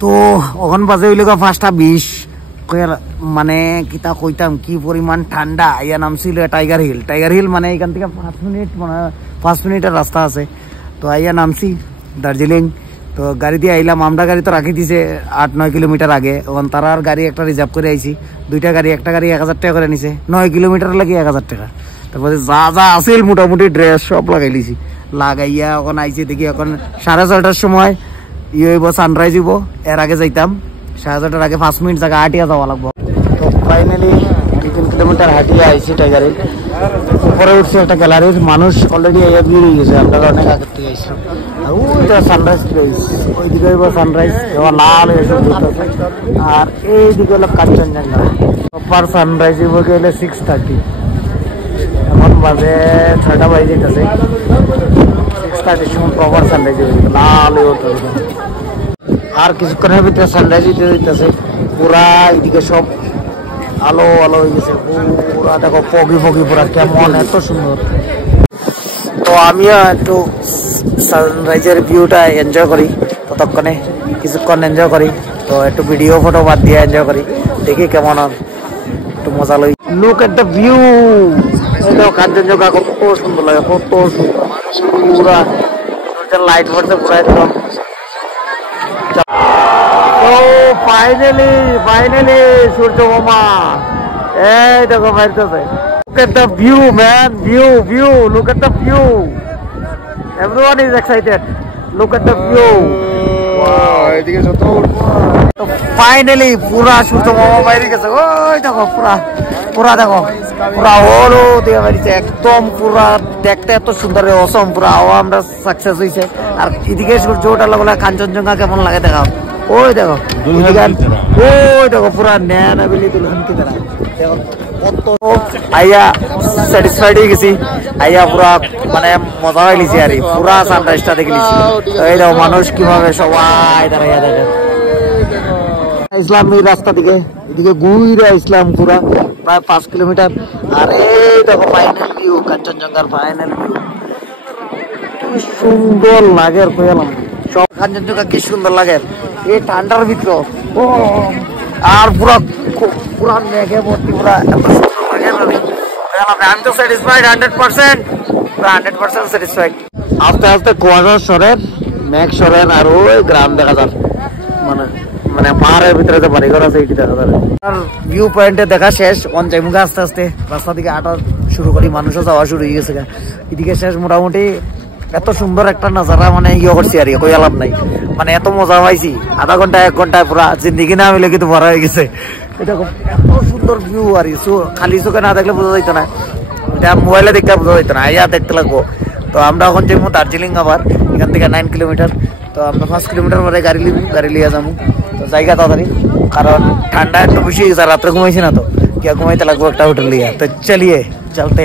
তো ওখান বাজে হইল 5:20 মানে কিতা কইতাম কি পরিমাণ ঠান্ডা। ইয়া নাম ছিল টাইগার হিল। টাইগার হিল মানে এখান থেকে 5 মিনিটের রাস্তা আছে। তো আইয়া নামছি দার্জিলিং। তো গাড়ি দিয়ে আইলাম, আমরা গাড়ি তো রাখি দিছে 8-9 কিলোমিটার আগে। এখন তারা আর গাড়ি একটা রিজার্ভ করে আইছি, দুইটা গাড়ি, একটা গাড়ি 1000 টাকা করে নিছে, 9 কিলোমিটার লাগে 1000 টাকা। তারপরে যা যা আসিল মোটামুটি ড্রেস সব লাগাই লিছি, লাগাইয়া এখন আইছি দেখি এখন 6:30টার সময় হইব, সানরাইজ হইব। এর আগে যাইতাম 6:30টার আগে 5 মিনিট জায়গা হাঁটিয়া যাওয়া লাগবো। তো ফাইনালি 2-3 কিলোমিটার হাঁটিয়ে আইছি টাইগার হিল। উপরে উঠছে একটা গ্যালারির, মানুষ অলরেডি ভিড় হয়ে গেছে, আমরা অনেক আগে থেকে আইছিলাম। আর ওইটা সানরাইজ প্লেস, ওইদিকে হইব সানরাইজ, লাল হয়েছে। আর এইদিকে হলো কাঞ্চনজঙ্ঘা। প্রপার সানরাইজ হইব গেলে 6:30, এখন বাজে 6টা বাজে যেতেছে। 6:30 সময় প্রপার সানরাইজ হয়ে গেছে, লাল হয়ে উঠে। আর কিছুক্ষণের ভিতরে সানরাইজ হইতে হইতেছে। পুরা এইদিকে সব আলো আলো হয়ে গেছে, পুরা দেখো ফগি ফগি, পুরা কেমন এত সুন্দর। তো আমিও একটু সানরাইজের ভিউটা এনজয় করি, ততক্ষণে কিছুক্ষণ এনজয় করি। তো একটু ভিডিও ফটো বাদ দিয়ে এনজয় করি, দেখি কেমন একটু মজা লই। Look at the view, Kanchenjunga কত সুন্দর লাগে, কত সুন্দর। পুরা লাইট পড়ছে পুরা একদম। ফাইনালি সূর্য মামা এই দেখো বাইরতেছে। Look at the view, man. View. Look at the view. Everyone is excited. Look at the view. Wow. এদিকে যত ফাইনালি পুরা সূর্য মামা বাইরে গেছে। ওই দেখো পুরা দেখো, পুরা হলো দিয়ে বাইরেছে একদম। পুরা দেখতে এত সুন্দর, অসম পুরা। আমরা সাকসেস হয়েছে। আর এদিকে সূর্য ওঠার লগে কাঞ্চনজঙ্ঘা কেমন লাগে দেখা। ওই দেখো পুরা ন্যানাবিলি দুলহান কি তারা কত। আইয়া স্যাটিসফাইড হয়ে গেছি, আইয়া পুরা মানে মজা হয়ে লিছি। আর পুরা সানরাইজটা দেখে লিছি। এই দেখো মানুষ কিভাবে সবাই দাঁড়াইয়া দেখে। ইসলাম এই রাস্তা দিকে, এদিকে ঘুরে ইসলাম পুরা প্রায় 5 কিলোমিটার। আর এই দেখো ফাইনাল ভিউ, কাঞ্চনজঙ্ঘার ফাইনাল ভিউ। কি সুন্দর লাগে আর কইলাম, সব কাঞ্চনজঙ্ঘা কি সুন্দর লাগে এই ঠান্ডার ভিতর। ও আর পুরা মেঘে ভর্তি, পুরা এত সুন্দর লাগে। আমি তো স্যাটিসফাইড 100%, 100% স্যাটিসফাইড। আস্তে আস্তে কুয়াশা সরের, মেঘ সরেন, আর ওই গ্রাম দেখা যায়। মানে পাহাড়ের ভিতরে যে বাড়িঘর আছে এটি দেখা যায়। আর ভিউ পয়েন্টে দেখা শেষ, অন যাইমুখে আস্তে আস্তে রাস্তা দিকে হাঁটা শুরু করি। মানুষও যাওয়া শুরু হয়ে গেছে, এদিকে শেষ। মোটামুটি এত সুন্দর একটা নাজারা মানে করছি আর কই আলাপ নাই। মানে এত মজা পাইছি, আধা ঘন্টা 1 ঘন্টায় পুরা জিন্দিগি না মিলে কিন্তু ভরা হয়ে গেছে। এটা এত সুন্দর ভিউ। আর খালি চোখে না দেখলে বোঝা যাইতো না, এটা মোবাইলে দেখতে বোঝা যাইতো না, ইয়া দেখতে লাগবো। তো আমরা এখন যাবো দার্জিলিং। আবার এখান থেকে 9 কিলোমিটার। তো আমরা 5 কিলোমিটার পরে গাড়ি লিয়ে যাবো। তো জায়গা তাড়াতাড়ি, কারণ ঠান্ডা একটু বেশি হয়ে গেছে, রাত্রে ঘুমাইছি না, তো কে ঘুমাইতে লাগবো একটা হোটেল লিয়ে। তো চলিয়ে চলতে